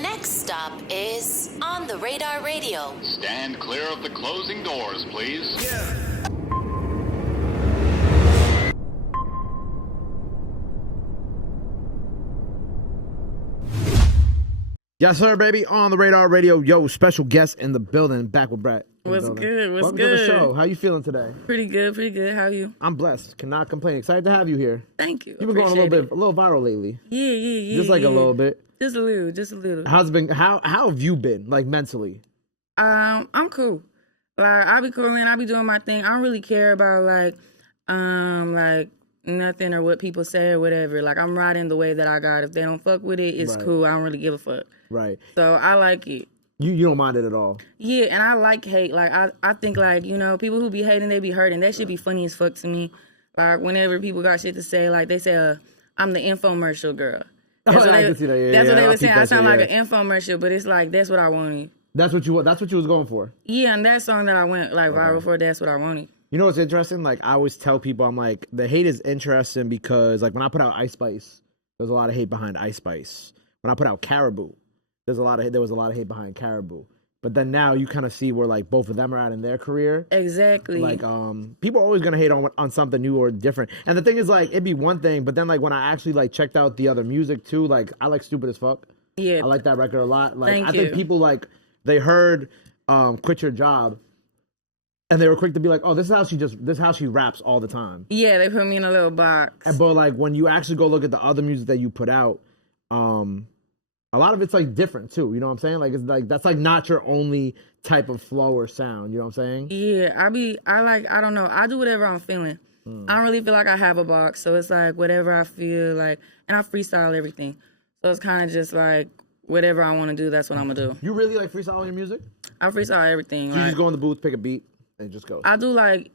next stop is On the Radar Radio. Stand clear of the closing doors, please. Yeah. Yes, sir, baby. On the Radar Radio. Yo, special guest in the building. Back with Brat. What's good? What's Welcome good? to the show. How you feeling today? Pretty good, pretty good. How are you? I'm blessed. Cannot complain. Excited to have you here. Thank you. You've been going a little viral lately. Yeah. Just like a little bit. Just a little. How's it been? How have you been? Like mentally? I'm cool. Like I be cool and I be doing my thing. I don't really care about like nothing or what people say or whatever. Like I'm riding the way that I got. If they don't fuck with it, it's cool. I don't really give a fuck. Right. So I like it. You don't mind it at all? Yeah, and I like hate. Like I think like, you know, people who be hating, they be hurting. That shit be funny as fuck to me. Like whenever people got shit to say, like they say, I'm the infomercial girl. That's what I can see that. Yeah, that's what they were saying. I sound like an infomercial, but it's like that's what I wanted. That's what you was going for. Yeah, and that song that I went like viral for, that's what I wanted. You know what's interesting? Like I always tell people, I'm like, the hate is interesting because like when I put out Ice Spice, there's a lot of hate behind Ice Spice. When I put out Caribou, there was a lot of hate behind Caribou. But then now you kind of see where like both of them are at in their career. Exactly. Like people are always gonna hate on something new or different. And the thing is like it'd be one thing, but then like when I actually like checked out the other music too, like I like Stupid as Fuck. Yeah. I like that record a lot. Like Thank I you. think people like they heard Quit Your Job and they were quick to be like, oh, this is how she raps all the time. Yeah, they put me in a little box. But like when you actually go look at the other music that you put out, a lot of it's like different too. You know what I'm saying? Like it's like that's like not your only type of flow or sound. You know what I'm saying? Yeah, I don't know. I do whatever I'm feeling. I don't really feel like I have a box, so it's like whatever I feel like, and I freestyle everything. So it's kind of just like whatever I want to do, that's what I'm gonna do. You really like freestyle your music? I freestyle everything. So you just go in the booth, pick a beat, and just go. I do like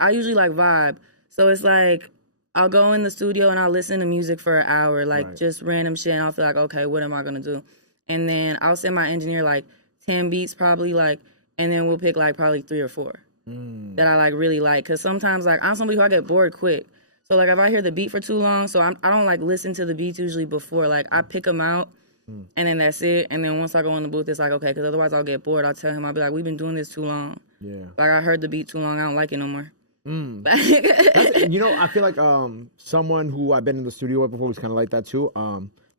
I usually like vibe. So it's like I'll go in the studio and I'll listen to music for an hour, like just random shit, and I'll feel like, okay, what am I gonna do? And then I'll send my engineer like 10 beats probably, like, and then we'll pick like probably 3 or 4 that I like really like. Cause sometimes like I'm somebody who I get bored quick. So like if I hear the beat for too long, so I don't like listen to the beats usually before. Like I pick them out and then that's it. And then once I go in the booth, it's like, okay, cause otherwise I'll get bored. I'll tell him, I'll be like, we've been doing this too long. Yeah. Like I heard the beat too long. I don't like it no more. You know, I feel like someone who I've been in the studio with before was kind of like that too.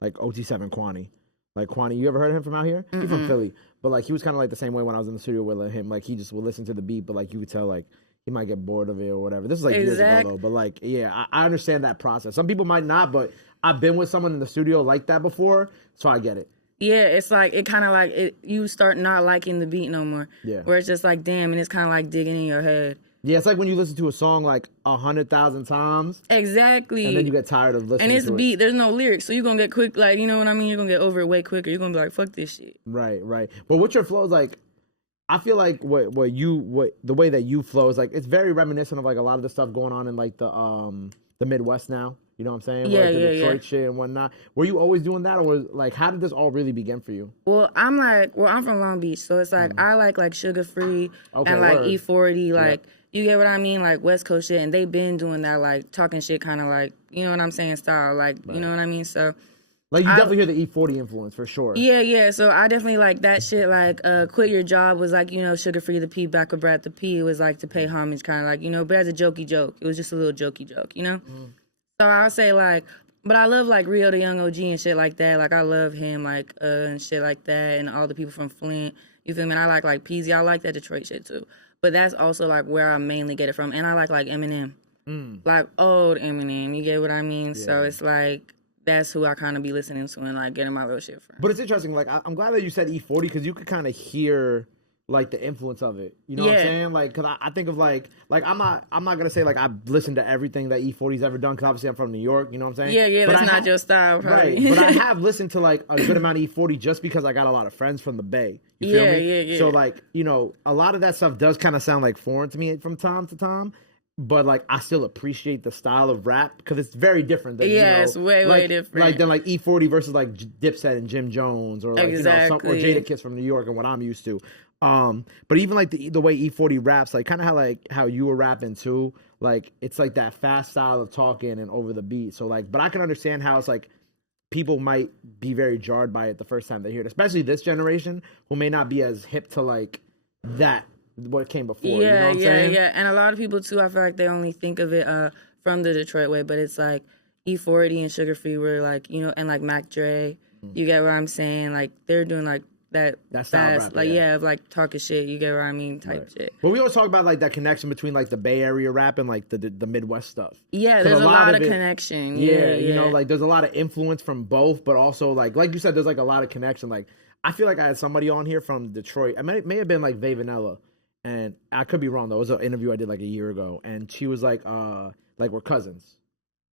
Like OT7 Kwani. Like Kwani, you ever heard of him from out here? He's from Philly. But like he was kind of like the same way when I was in the studio with him. Like he just would listen to the beat, but like you could tell like he might get bored of it or whatever. This is like years ago though. But like, yeah, I understand that process. Some people might not, but I've been with someone in the studio like that before, so I get it. Yeah, it's like, it kind of like, you start not liking the beat no more. Yeah. Where it's just like, damn, and it's kind of like digging in your head. Yeah, it's like when you listen to a song like 100,000 times. Exactly. And then you get tired of listening to it. And it's beat, there's no lyrics, so you're going to get quick, like, you know what I mean? You're going to get over it way quicker. You're going to be like, fuck this shit. Right. But what's your flow is like, I feel like what the way that you flow is like, it's very reminiscent of like a lot of the stuff going on in like the Midwest now. You know what I'm saying? Yeah, like the yeah, Detroit shit and whatnot. Were you always doing that, or was like, how did this all really begin for you? Well, I'm from Long Beach, so it's like I like Sugar Free and like word. E40, like you get what I mean, like West Coast shit, and they've been doing that, like talking shit, kind of like, you know what I'm saying, style, like you know what I mean. So like you definitely hear the E40 influence for sure. Yeah. So I definitely like that shit. Like Quit Your Job was like, you know, Sugar Free, the P, Backwood, Brat, the P. It was like to pay homage, kind of like, you know, but as a jokey joke. It was just a little jokey joke, you know. So I would say like. But I love, like, Rio the Young OG and shit like that. Like, I love him, like, and shit like that, and all the people from Flint. You feel me? And I like Peasy. I like that Detroit shit, too. But that's also, like, where I mainly get it from. And I like Eminem. Like, old Eminem. You get what I mean? Yeah. So it's, like, that's who I kind of be listening to and, like, getting my little shit from. But it's interesting. Like, I'm glad that you said E40 because you could kind of hear... like the influence of it, you know what I'm saying? Like, cause I think of like I'm not gonna say like I've listened to everything that E40's ever done, cause obviously I'm from New York, you know what I'm saying? Yeah, but that's not your style, probably. Right? But I have listened to like a good amount of E40 just because I got a lot of friends from the Bay. You feel me? Yeah. So like, you know, a lot of that stuff does kind of sound like foreign to me from time to time. But like I still appreciate the style of rap because it's very different. Than, it's way different. Like than like E40 versus like Dipset and Jim Jones or like or Jadakiss from New York and what I'm used to. But even like the way E40 raps, like kind of how you were rapping too, like it's like that fast style of talking and over the beat. So like, but I can understand how it's like people might be very jarred by it the first time they hear it, especially this generation who may not be as hip to like that what came before. You know what I'm saying? Yeah. And a lot of people too, I feel like they only think of it from the Detroit way, but it's like E40 and Sugar Free were like, you know, and like Mac Dre. You get what I'm saying? Like they're doing like that style fast, rap, of like talking shit. You get what I mean? Type shit. But we always talk about like that connection between like the Bay Area rap and like the Midwest stuff. Yeah, there's a lot of connection. Yeah, you know, like there's a lot of influence from both, but also like you said, there's like a lot of connection. Like I feel like I had somebody on here from Detroit. It may have been like Vay Vanilla, and I could be wrong though. It was an interview I did like a year ago, and she was like we're cousins.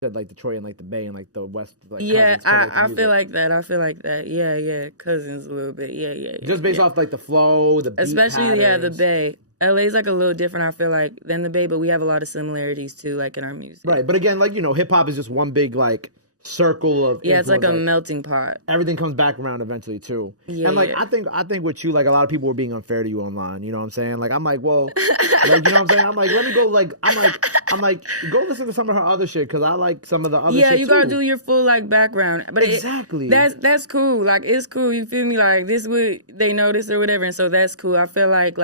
Said like Detroit and like the Bay and like the West. Like, yeah, cousins, I feel like that. Yeah, cousins a little bit. Yeah. Just based off like the flow, the beat especially patterns. the Bay. LA's like a little different, I feel like, than the Bay, but we have a lot of similarities too, like in our music. Right, but again, like you know, hip hop is just one big like circle of it's like a like, melting pot. Everything comes back around eventually too. Yeah, and like I think with you, like a lot of people were being unfair to you online. You know what I'm saying? Like I'm like, well, like you know what I'm saying? I'm like, let me go. Like I'm like, go listen to some of her other shit because I like some of the other. shit Yeah, you gotta too. do your full like background. But exactly. That's cool. Like it's cool. You feel me? Like this would they notice or whatever, and so that's cool. I feel like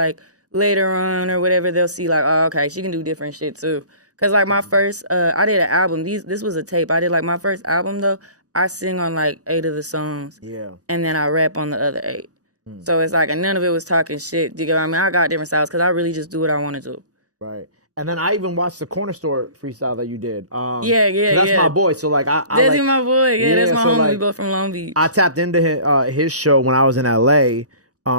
later on or whatever they'll see like, oh okay, she can do different shit too. Cause like my first, I did an album. This was a tape. I did like my first album though. I sing on like 8 of the songs. Yeah. And then I rap on the other 8. So it's like, and none of it was talking shit. You get what I mean? I got different styles because I really just do what I want to do. Right. And then I even watched the Corner Store freestyle that you did. Yeah. That's my boy. So like, That's like, my boy. Yeah, that's my so homie. like, We both from Long Beach. I tapped into his show when I was in LA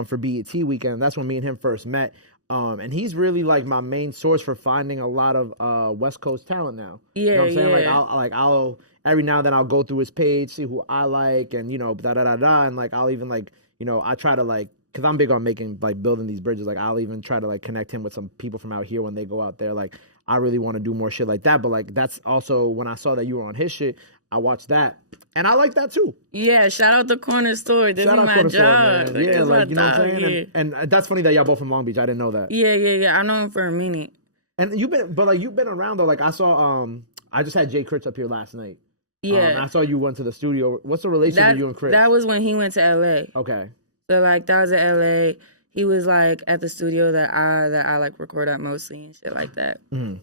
for BET weekend. That's when me and him first met. And he's really like my main source for finding a lot of West Coast talent now. You know what I'm saying? Like I'll every now and then I'll go through his page, see who I like, and you know, and like I'll even like, you know, I try to like, cause I'm big on making like building these bridges. Like I'll even try to like connect him with some people from out here when they go out there. Like I really want to do more shit like that. But like that's also when I saw that you were on his shit, I watched that, and I like that too. Yeah, shout out the Corner Store. This is my job. Store, yeah, like you know what I'm saying. And that's funny that y'all both from Long Beach. I didn't know that. Yeah. I know him for a minute. And you've been around though. Like I saw, I just had Jay Critch up here last night. Yeah, I saw you went to the studio. What's the relationship with you and Critch? That was when he went to LA. Okay. So like that was at LA. He was like at the studio that I like record at mostly and shit like that. Mm-hmm.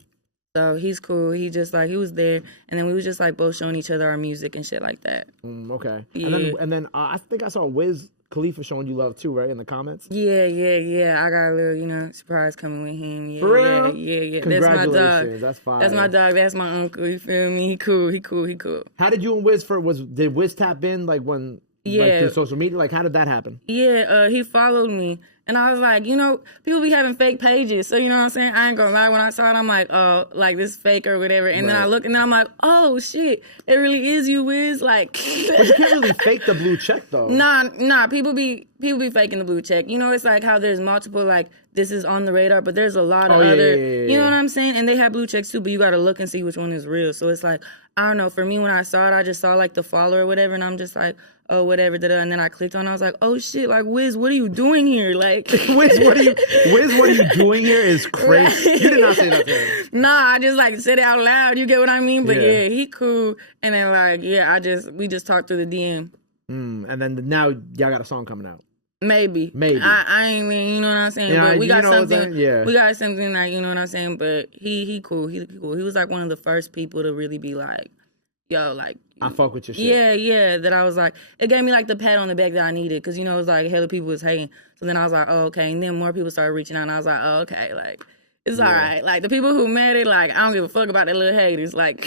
So he's cool. He just like he was there, and then we was just like both showing each other our music and shit like that. Okay. Yeah. And then I think I saw Wiz Khalifa showing you love too, right, in the comments. Yeah. I got a little surprise coming with him. Yeah, for real? Yeah. Congratulations. That's my dog. That's fine. That's my dog. That's my uncle. You feel me? He cool. How did you and Wiz did Wiz tap in like when? Yeah. Like through social media? Like how did that happen? Yeah, he followed me. And I was like, you know, people be having fake pages. So, you know what I'm saying? I ain't gonna lie. When I saw it, I'm like, oh, like this fake or whatever. And then I look and then I'm like, oh, shit. It really is you, Wiz. Like. But you can't really fake the blue check, though. Nah. People be faking the blue check. You know, it's like how there's multiple, like, this is on the radar, but there's a lot of other. Yeah. You know what I'm saying? And they have blue checks too, but you gotta look and see which one is real. So it's like, I don't know. For me, when I saw it, I just saw like the follow or whatever. And I'm just like, oh, whatever, and then I clicked on it, I was like, oh shit, like Wiz, what are you doing here? Like Wiz, what are you doing here is crazy. You did not say that to him. Nah, I just like said it out loud, you get what I mean? But yeah, he cool. And then like, yeah, we just talked through the DM. And then now y'all got a song coming out. Maybe. I ain't mean, you know what I'm saying? Yeah, but we got something. Yeah. We got something like, you know what I'm saying? But he cool. He cool. He was like one of the first people to really be like, yo, like, I fuck with your shit. Yeah. That I was like, it gave me like the pat on the back that I needed. Cause you know, it was like hella people was hating. So then I was like, oh, okay. And then more people started reaching out and I was like, oh, okay. Like, it's all right. Like the people who mad it, like, I don't give a fuck about the little haters. Like,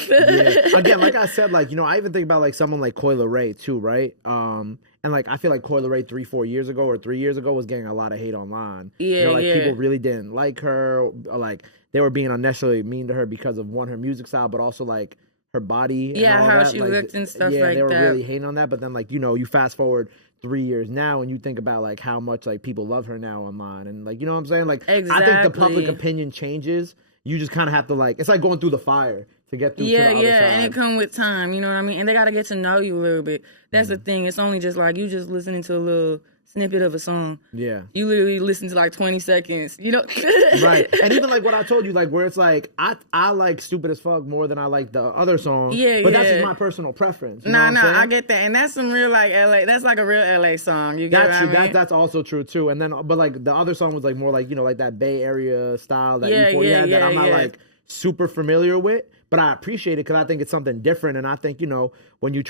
Again, like I said, like, you know, I even think about like someone like Coi Leray too, right? And like, I feel like Coi Leray 3 years ago was getting a lot of hate online. Yeah, you know, like people really didn't like her. Or, like they were being unnecessarily mean to her because of her music style, but also like her body. Yeah, and all how that. she like, looked and stuff like that. Yeah, they were really hating on that. But then like, you know, you fast forward 3 years now and you think about like how much like people love her now online and like, you know what I'm saying? Like, exactly. I think the public opinion changes. You just kind of have to like, it's like going through the fire to get through to the other side. And it come with time, you know what I mean? And they got to get to know you a little bit. That's the thing. It's only just like you just listening to a little snippet of a song. Yeah. You literally listen to like 20 seconds, you know? Right. And even like what I told you, like where it's like, I like Stupid as Fuck more than I like the other song. Yeah, but that's just my personal preference. Nah, I get that. And that's some real like LA, that's like a real LA song. You get that's what I mean? That's also true too. And then, but like the other song was like more like, you know, like that Bay Area style that E40 had that I'm not like super familiar with. But I appreciate it because I think it's something different, and I think, you know, when you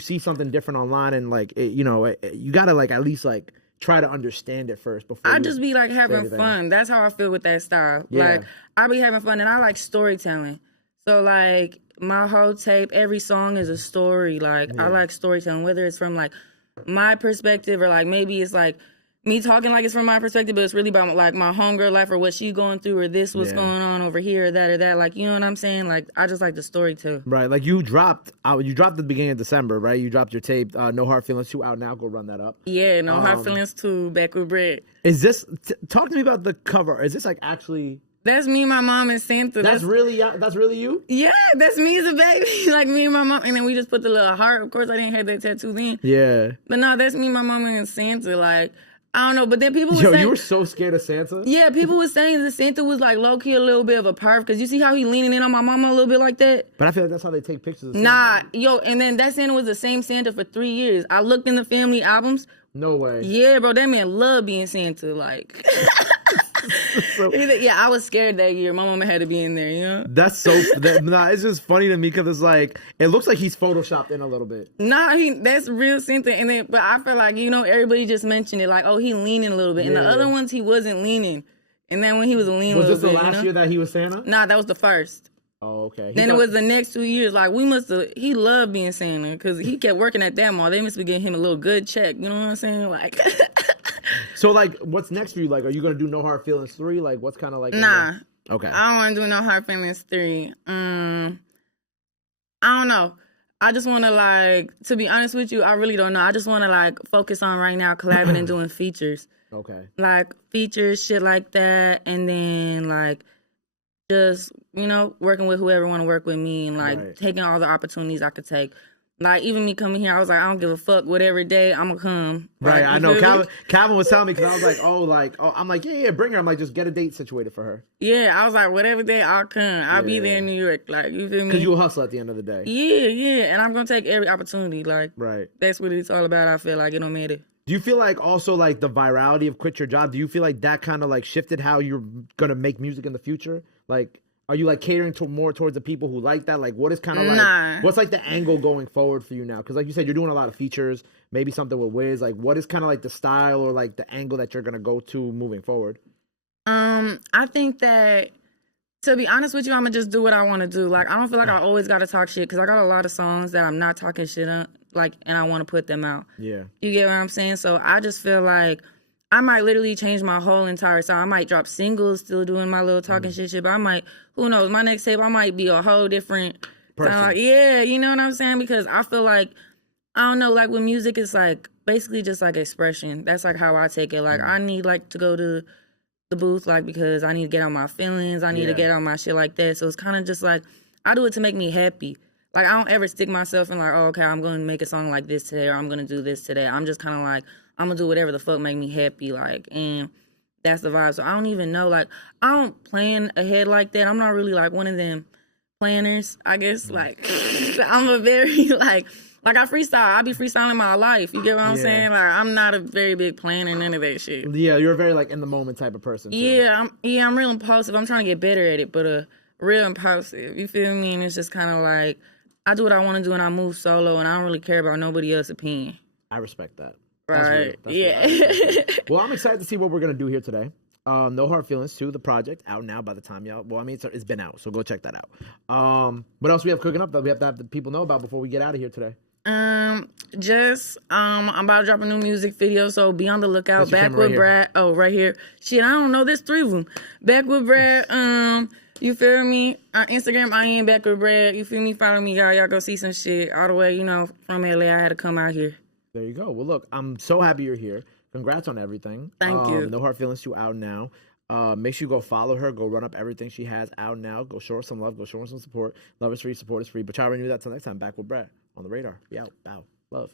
see something different online and like you gotta like at least like try to understand it first before. I just be like having fun. That's how I feel with that style. Yeah. Like I be having fun, and I like storytelling. So like my whole tape, every song is a story. Like I like storytelling, whether it's from like my perspective or like maybe it's like me talking like it's from my perspective, but it's really about like my homegirl life or what she going through or this what's going on over here or that. Like, you know what I'm saying? Like, I just like the story too. Right. Like you dropped at the beginning of December, right? You dropped your tape, No Hard Feelings 2 out now. Go run that up. Yeah, No Hard Feelings 2, Backwood Brat. Is this, talk to me about the cover. Is this like actually... That's me, my mom, and Santa. That's really you? Yeah, that's me as a baby. Like me and my mom. And then we just put the little heart. Of course, I didn't have that tattoo then. Yeah. But no, that's me, my mom, and Santa. Like... I don't know, but then people were saying... you were so scared of Santa? Yeah, people were saying that Santa was like low-key a little bit of a perv, because you see how he leaning in on my mama a little bit like that? But I feel like that's how they take pictures of Santa. Nah, yo, and then that Santa was the same Santa for 3 years. I looked in the family albums. No way. Yeah, bro, that man loved being Santa, like... Yeah, I was scared that year. My mama had to be in there, you know? That's so... it's just funny to me because it's like... It looks like he's photoshopped in a little bit. Nah, that's real Santa. And then, but I feel like, you know, everybody just mentioned it. Like, oh, he leaning a little bit. And the other ones, he wasn't leaning. And then when he was leaning was a little bit... Was this the last year that he was Santa? Nah, that was the first. Oh, okay. Then it was the next 2 years. Like, he loved being Santa because he kept working at that mall. They must be getting him a little good check. You know what I'm saying? Like... So, like, what's next for you? Like, are you going to do No Hard Feelings 3? Like, what's kind of like... Nah. Okay. I don't want to do No Hard Feelings 3. I don't know. I just want to, like... To be honest with you, I really don't know. I just want to, like, focus on right now collabing and doing features. Okay. Like, features, shit like that. And then, like, just, you know, working with whoever want to work with me. And, like, taking all the opportunities I could take. Like, even me coming here, I was like, I don't give a fuck. Whatever day, I'm going to come. Right, like, I know. Calvin was telling me because I was like, I'm like, yeah, bring her. I'm like, just get a date situated for her. Yeah, I was like, whatever day, I'll come. I'll be there in New York. Like, you feel me? Because you'll hustle at the end of the day. Yeah. And I'm going to take every opportunity. Like, that's what it's all about. I feel like it don't matter. Do you feel like also like the virality of Quit Your Job, do you feel like that kind of like shifted how you're going to make music in the future? Like... Are you like catering to more towards the people who like that? Like, what is kind of like, what's like the angle going forward for you now? Because like you said, you're doing a lot of features, maybe something with Wiz. Like, what is kind of like the style or like the angle that you're gonna go to moving forward? I think that, to be honest with you, I'm gonna just do what I want to do. Like, I don't feel like I always gotta talk shit because I got a lot of songs that I'm not talking shit on, like, and I want to put them out. Yeah, you get what I'm saying? So I just feel like I might literally change my whole entire sound. I might drop singles, still doing my little talking shit, but I might, who knows, my next tape, I might be a whole different person. Like, yeah, you know what I'm saying? Because I feel like, I don't know, like with music, it's like basically just like expression. That's like how I take it. Like I need like to go to the booth, like because I need to get on my feelings. I need to get on my shit like that. So it's kind of just like, I do it to make me happy. Like I don't ever stick myself in like, oh, okay, I'm going to make a song like this today or I'm going to do this today. I'm just kind of like, I'm going to do whatever the fuck make me happy, like, and that's the vibe. So I don't even know, like, I don't plan ahead like that. I'm not really, like, one of them planners, I guess. Like, I'm a very, like I freestyle. I be freestyling my life. You get what I'm saying? Like, I'm not a very big planner, none of that shit. Yeah, you're a very, like, in-the-moment type of person, too. Yeah, I'm real impulsive. I'm trying to get better at it, but real impulsive. You feel me? And it's just kind of like, I do what I want to do, and I move solo, and I don't really care about nobody else's opinion. I respect that. Right. Well, I'm excited to see what we're going to do here today. No Hard Feelings 2, the project, out now by the time y'all... Well, I mean, it's been out, so go check that out. What else we have cooking up that we have to have the people know about before we get out of here today? I'm about to drop a new music video, so be on the lookout. Backwood Brat. Oh, right here. Shit, I don't know. There's 3 of them. Backwood Brat. You feel me? Instagram, I am Backwood Brat. You feel me? Follow me, y'all. Y'all go see some shit all the way, you know, from LA. I had to come out here. There you go. Well, look, I'm so happy you're here. Congrats on everything. Thank you. No Hard Feelings 2 out now. Make sure you go follow her. Go run up everything she has out now. Go show her some love. Go show her some support. Love is free. Support is free. But try to renew that till next time. Back with Brat on the radar. Be out. Bow. Love.